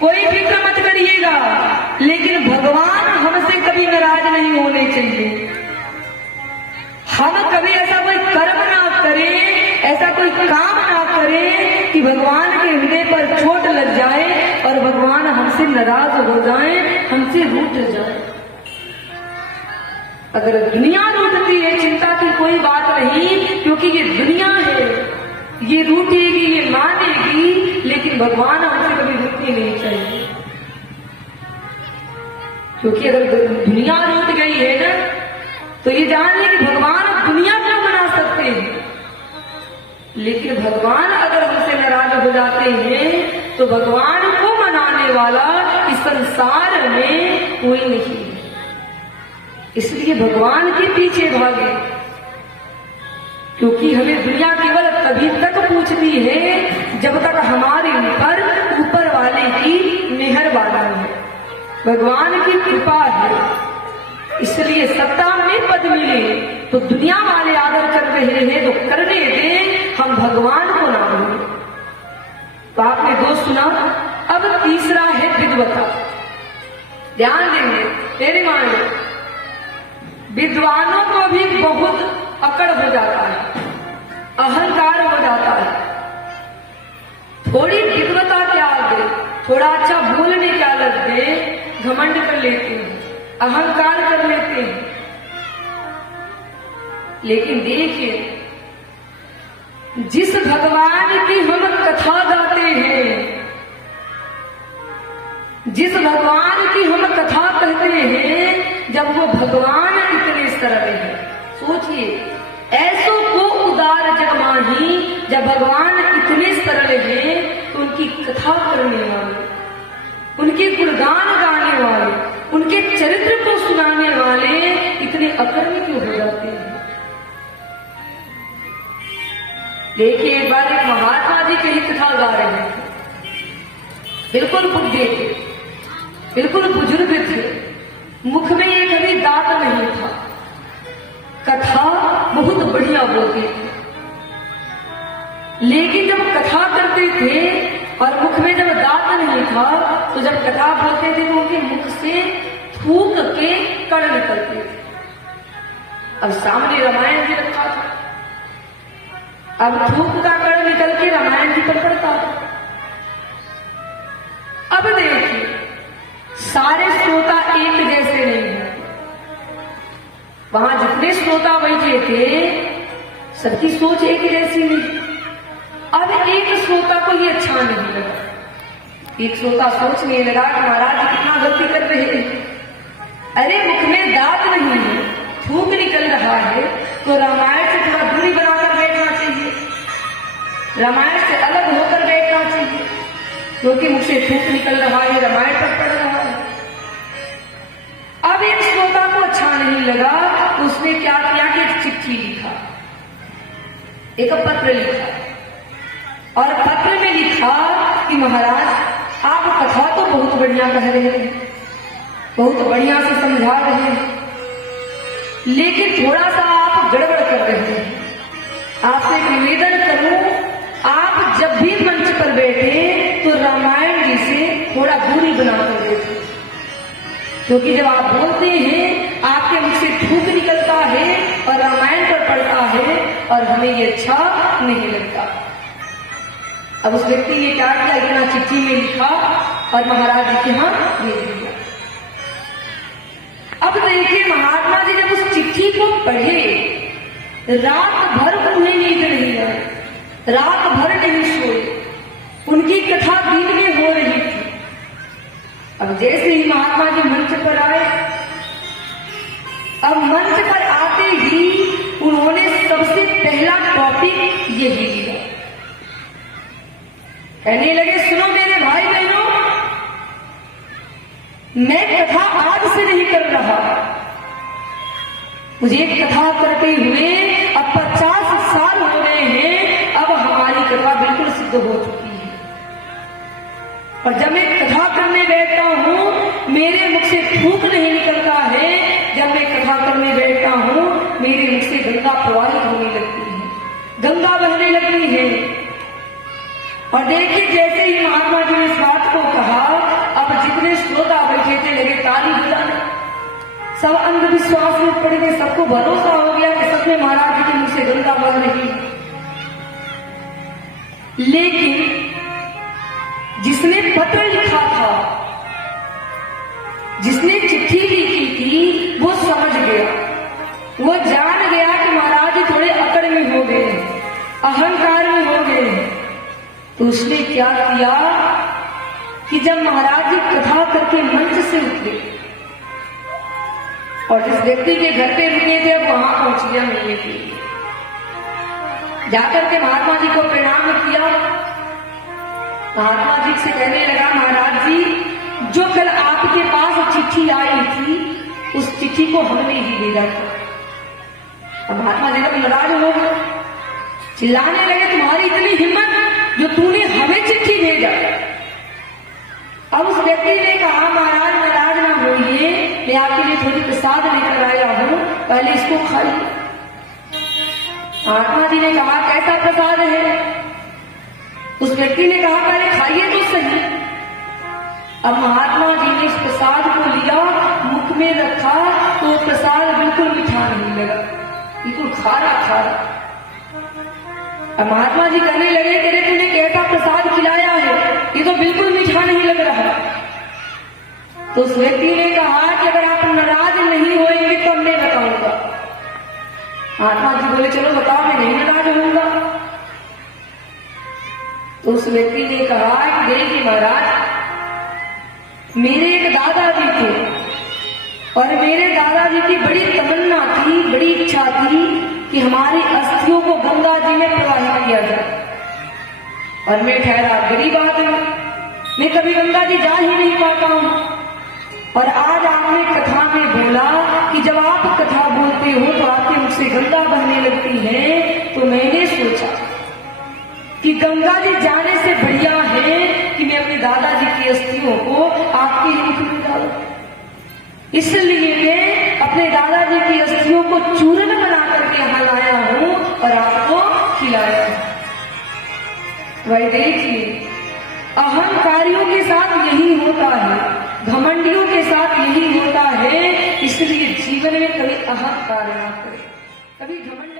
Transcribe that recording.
कोई फिक्र मत करिएगा, लेकिन भगवान हमसे कभी नाराज नहीं होने चाहिए। हम कभी ऐसा कोई कर्म ना करें, ऐसा कोई काम ना करें कि भगवान के हृदय पर चोट लग जाए और भगवान हमसे नाराज हो जाए, हमसे रूठ जाए। अगर दुनिया रूठती है, चिंता की कोई बात नहीं, क्योंकि ये दुनिया है, ये रूठेगी, ये मानेगी, लेकिन भगवान हमसे कभी रूठनी नहीं चाहिए। क्योंकि अगर दुनिया रूठ गई है ना, तो ये जान ले कि भगवान दुनिया क्यों बना सकते हैं, लेकिन भगवान अगर हमसे नाराज हो जाते हैं तो भगवान को मनाने वाला इस संसार में कोई नहीं है। इसलिए भगवान के पीछे भागे, क्योंकि हमें दुनिया केवल तभी तक पूछती है जब तक हमारे ऊपर वाले की मेहरबानी है, भगवान की कृपा है। इसलिए सत्ता में पद मिले तो दुनिया वाले आदर कर रहे हैं तो करने दें, हम भगवान को ना भूलें। तो आपने दो सुना, अब तीसरा है विद्वता। ध्यान देंगे तेरे माने, विद्वानों को भी बहुत अकड़ हो जाता है, अहंकार हो जाता है। थोड़ी विद्वता क्या दे, थोड़ा अच्छा बोलने क्या लग दे, घमंड कर लेते हैं, अहंकार कर लेते हैं। लेकिन देखिए, जिस भगवान की हम कथा गाते हैं, जिस भगवान की हम कथा कहते हैं, जब वो भगवान इतने सरल है, सोचिए, ऐसो को उदार जग माही, जब भगवान इतने सरल हैं तो उनकी कथा करने वाले, उनके गुणगान गाने वाले, उनके चरित्र को सुनाने वाले इतने अकर्म क्यों हो जाते हैं। देखिए, एक बार एक महात्मा जी की ही कथा गा रहे थे, बिल्कुल बुढ़े थे, बिल्कुल बुजुर्ग थे, मुख में एक कभी दांत नहीं था, कथा बहुत बढ़िया बोलते थे। लेकिन जब कथा करते थे और मुख में जब दांत नहीं था, तो जब कथा बोलते थे तो उनके मुख से थूक के कण निकलते थे। अब सामने रामायण जी रखा था, अब थूक का कण निकल के रामायण जी पर पड़ता था। अब देखिए, सारे श्रोता एक जैसे नहीं है, वहां जितने श्रोता बैठे थे सबकी सोच एक जैसी नहीं। अब एक श्रोता को ये अच्छा नहीं लगा, एक श्रोता सोचने लगा कि महाराज कितना गलती कर रहे हैं, अरे मुख में दांत नहीं है, थूक निकल रहा है, तो रामायण से थोड़ा दूरी बनाकर बैठना चाहिए, रामायण से अलग होकर बैठना चाहिए, क्योंकि मुख से थूक निकल रहा है, रामायण पर पड़ रहा है। अब एक श्रोता को अच्छा नहीं लगा, तो उसने क्या किया कि एक चिट्ठी लिखा, एक पत्र लिखा, और पत्र में लिखा कि महाराज आप कथा तो बहुत बढ़िया कह रहे हैं, बहुत बढ़िया से समझा रहे हैं, लेकिन थोड़ा सा आप गड़बड़ कर रहे हैं। आपसे एक निवेदन करूं, आप जब भी मंच पर बैठे तो रामायण जी से थोड़ा दूरी बनाकर बैठे, क्योंकि जब आप बोलते हैं आपके मुख से थूक निकलता है और रामायण पर पड़ता है और हमें ये अच्छा नहीं लगता। अब उस व्यक्ति ने क्या किया, इतना चिट्ठी में लिखा और महाराज जी के यहाँ भेज दिया। अब देखिए, महात्मा जी जब उस चिट्ठी को पढ़े, रात भर उन्हें नींद नहीं आई, रात भर नहीं सोए, उनकी कथा दिन में हो रही थी। अब जैसे ही महात्मा जी मंच पर आए, अब मंच पर आते ही उन्होंने सबसे पहला टॉपिक यही लिया, कहने लगे, सुनो मेरे भाई बहनों, मैं कथा आज से नहीं कर रहा, मुझे कथा करते हुए अब 50 साल हो गए हैं, अब हमारी कथा बिल्कुल सिद्ध हो चुकी है, और जब मैं कथा करने बैठता हूँ मेरे मुख से थूक नहीं निकलता है, जब मैं कथा करने बैठता हूँ मेरे मुख से गंगा प्रवाहित होने लगती है, गंगा बहने लगती है। और देखिए, जैसे ही महात्मा जी ने इस बात को कहा, सब अंधविश्वास में पड़ गए, सबको भरोसा हो गया कि सच में महाराज जी के मुख से गंगा बह रही। लेकिन जिसने पत्र लिखा था, जिसने चिट्ठी लिखी थी, वो समझ गया, वो जान गया कि महाराज जी थोड़े अकड़ में हो गए, अहंकार में हो गए। तो उसने क्या किया कि जब महाराज जी कथा करके मंच से उतरे और जिस व्यक्ति के घर पे रुके थे अब वहां पहुंच गया मिलने के लिए, जाकर के महात्मा जी को प्रणाम किया। महात्मा जी से कहने लगा, महाराज जी जो कल आपके पास चिट्ठी आई थी उस चिट्ठी को हमने ही भेजा था। अब महात्मा जी को नाराज हो गए, चिल्लाने लगे, तुम्हारी इतनी हिम्मत जो तूने हमें चिट्ठी भेजा। अब उस व्यक्ति ने कहा, महाराज नाराज ना होइए, मैं आपके लिए थोड़ी प्रसाद लेकर आया हूं, पहले इसको खाइए। महात्मा जी ने कहा, कैसा प्रसाद है? उस व्यक्ति ने कहा, पहले खाइए तो सही। अब महात्मा जी ने इस प्रसाद को लिया, मुख में रखा तो प्रसाद बिल्कुल मीठा नहीं लगा, बिल्कुल खारा खारा। अब महात्मा जी कहने लगे, तेरे तूने कैसा प्रसाद खिलाया है, ये तो बिल्कुल मीठा नहीं लग रहा। तो उस व्यक्ति ने कहा कि अगर आप नाराज नहीं होंगे तो मैं बताऊंगा। महात्मा जी बोले, चलो बताओ, मैं नहीं नाराज होऊंगा। तो उस व्यक्ति ने कहा कि देखिए महाराज, मेरे एक दादाजी थे और मेरे दादाजी की बड़ी तमन्ना थी, बड़ी इच्छा थी कि हमारी अस्थियों को गंगा जी में प्रवाहित किया जाए। और मैं ठहरा गरीब आदमी, मैं कभी गंगा जी जा ही नहीं पाता हूं। और आज आपने कथा में बोला कि जब आप कथा बोलते हो तो आपके मुख से गंगा बहने लगती है, तो मैंने सोचा कि गंगा जी जाने से बढ़िया है कि मैं अपने दादाजी की अस्थियों को आपके मुख में डालूं। इसलिए मैं अपने दादाजी की अस्थियों को चूर्ण बना करके यहाँ लाया हूं और आपको खिलाया हूं। भाई देखिए, अहंकारियों के साथ यही होता है, घमंडियों के साथ यही होता है। इसलिए जीवन में कभी अहंकार ना करें, कभी घमंड